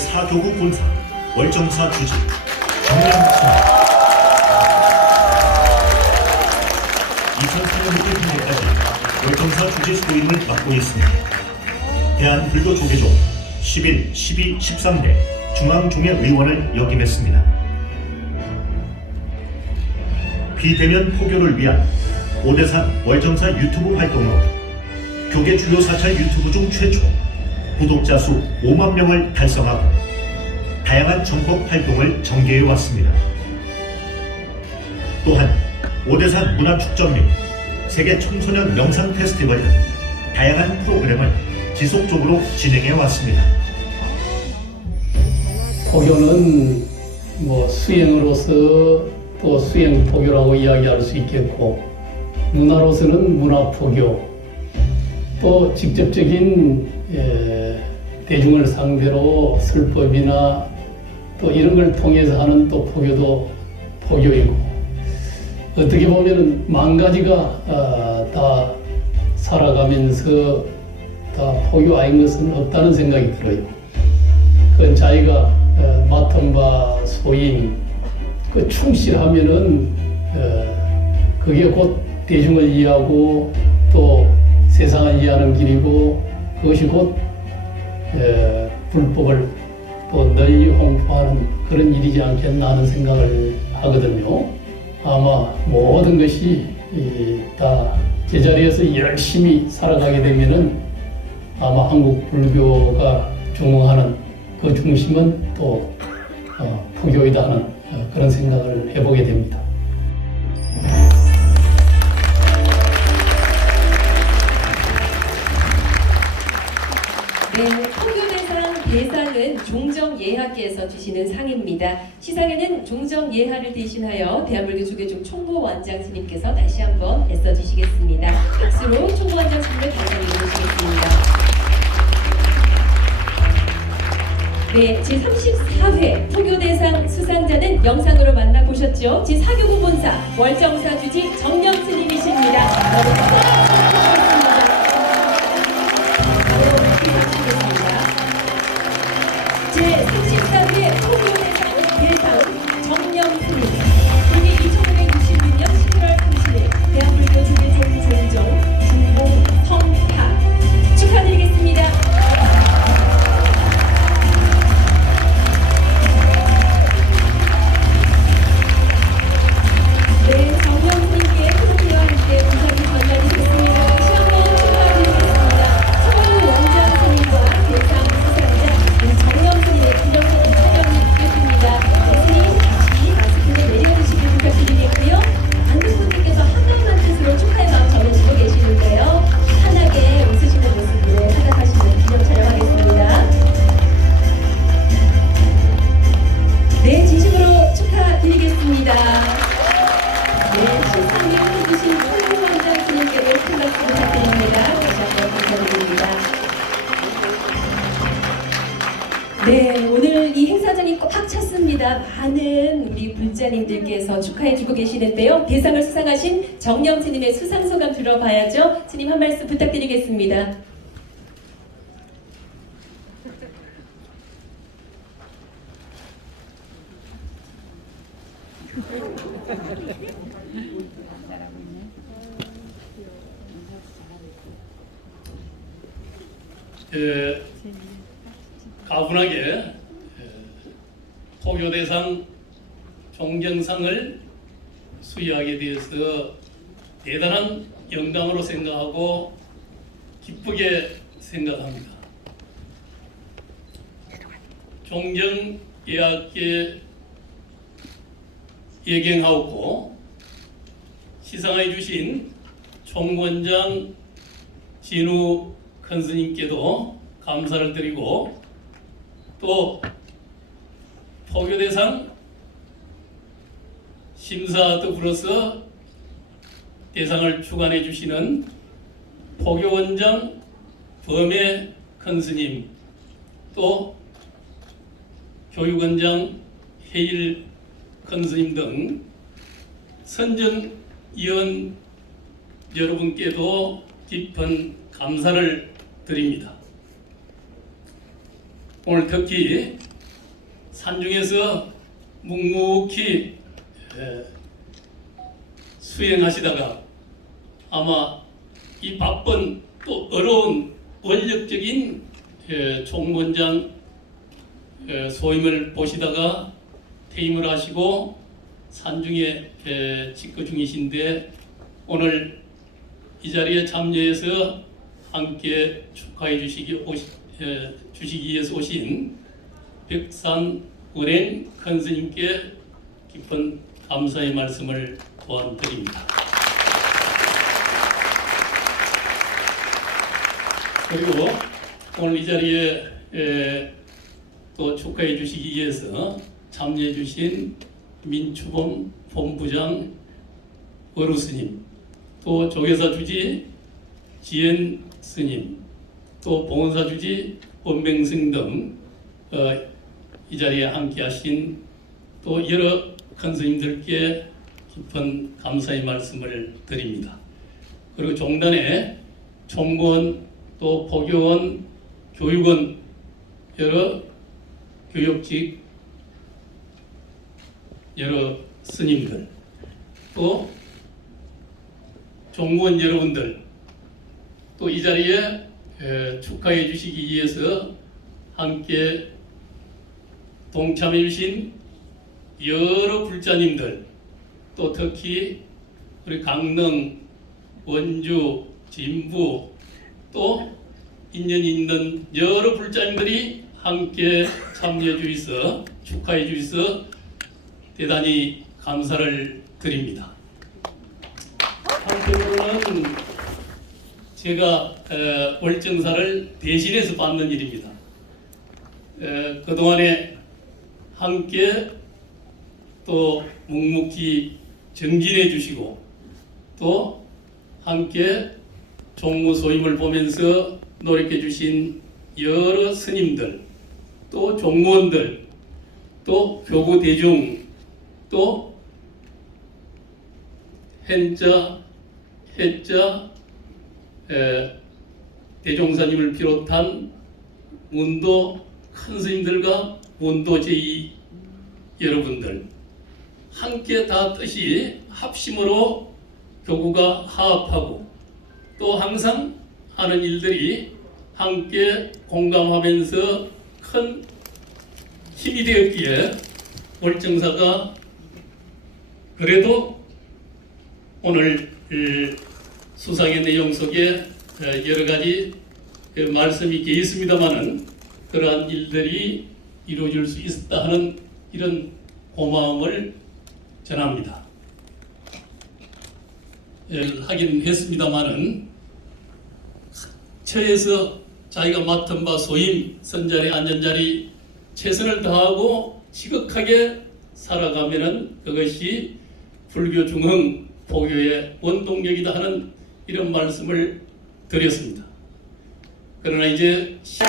제4교구 본사 월정사 주지 정량순 2004년부터 현재까지 월정사 주지 소임을 맡고 있습니다. 대한불교조계종 11, 12, 13대 중앙종회의원을 역임했습니다. 비대면 포교를 위한 오대산 월정사 유튜브 활동으로 교계 주요 사찰 유튜브 중 최초 구독자 수 5만 명을 달성하고 다양한 전국 활동을 전개해 왔습니다. 또한 오대산 문화축전 및 세계 청소년 명상 페스티벌 등 다양한 프로그램을 지속적으로 진행해 왔습니다. 포교는 뭐 수행으로서 또 수행 포교라고 이야기할 수 있겠고 문화로서는 문화 포교 또 직접적인 에, 대중을 상대로 설법이나 또 이런 걸 통해서 하는 또 포교도 포교이고 어떻게 보면은 만 가지가 아, 다 살아가면서 다 포교 아닌 것은 없다는 생각이 들어요. 그 자기가 어, 맡은 바 소임 그 충실하면은 어, 그게 곧 대중을 이해하고 또 세상을 이해하는 길이고 그것이 곧 에, 불법을 또 널리 홍보하는 그런 일이지 않겠나 하는 생각을 하거든요. 아마 모든 것이 이, 다 제자리에서 열심히 살아가게 되면은 아마 한국 불교가 중흥하는 그 중심은 또 어, 부교이다 하는 어, 그런 생각을 해보게 됩니다. 네, 포교대상 대상은 종정예하께서 주시는 상입니다. 시상에는 종정예하를 대신하여 대한불교 조계종 총무원장 스님께서 다시 한번 애써주시겠습니다. 박수로 총무원장 스님을 감사히 모시겠습니다. 네, 제34회 포교대상 수상자는 영상으로 만나보셨죠? 제4교구 본사 월정사 주지 정령 스님이십니다. 네, 오늘 이 행사장이 꽉 찼습니다. 많은 우리 불자님들께서 축하해주고 계시는데요. 대상을 수상하신 정령 스님의 수상 소감 들어봐야죠. 스님 한 말씀 부탁드리겠습니다. 에, 가분하게 에, 포교대상 종경상을 수여하게 되어서 대단한 영광으로 생각하고 기쁘게 생각합니다. 종경예학계 예경하옵고 시상해 주신 총원장 진우 큰 스님께도 감사를 드리고 또 포교 대상 심사 더불어서 대상을 주관해 주시는 포교원장 범의 큰 스님 또 교육원장 해일 큰 스님 등 선정위원 여러분께도 깊은 감사를 드립니다. 오늘 특히 산중에서 묵묵히 에, 수행하시다가 아마 이 바쁜 또 어려운 원력적인 에, 총무원장 에, 소임을 보시다가 퇴임을 하시고 산중에 에, 직거 중이신데 오늘 이 자리에 참여해서 함께 축하해 주시기, 에, 주시기 위해서 오신 백산 은행 큰 스님께 깊은 감사의 말씀을 또한 드립니다. 그리고 오늘 이 자리에 에, 또 축하해 주시기 위해서 참여해 주신 민추범 본부장 어루 스님, 또 조계사 주지 지엔 스님, 또 봉원사 주지 원맹승 등 어, 이 자리에 함께 하신 또 여러 큰 스님들께 깊은 감사의 말씀을 드립니다. 그리고 종단에 총무원 또 포교원, 교육원 여러 교육직 여러 스님들 또 종무원 여러분들 또 이 자리에 에, 축하해 주시기 위해서 함께 동참해 주신 여러 불자님들 또 특히 우리 강릉, 원주, 진부 또 인연이 있는 여러 불자님들이 함께 참여해 주셔서 축하해 주셔서 대단히 감사를 드립니다. 한편으로는 제가 에, 월정사를 대신해서 받는 일입니다. 에, 그동안에 함께 또 묵묵히 정진해 주시고 또 함께 종무 소임을 보면서 노력해 주신 여러 스님들 또 종무원들 또 교구 대중 또 hen자 해자 에, 대종사님을 비롯한 문도 큰 스님들과 문도 제이 여러분들 함께 다 뜻이 합심으로 교구가 화합하고 또 항상 하는 일들이 함께 공감하면서 큰 힘이 되었기에 월정사가 그래도 오늘 이 수상의 내용 속에 어, 여러 가지 그 말씀이 게 있습니다만은 그러한 일들이 이루어질 수 있었다 하는 이런 고마움을 전합니다. 예, 하긴 했습니다만은 처에서 자기가 맡은 바 소임 선자리 안전자리 최선을 다하고 지극하게 살아가면은 그것이 불교 중흥 포교의 원동력이다 하는 이런 말씀을 드렸습니다. 그러나 이제 시- 네,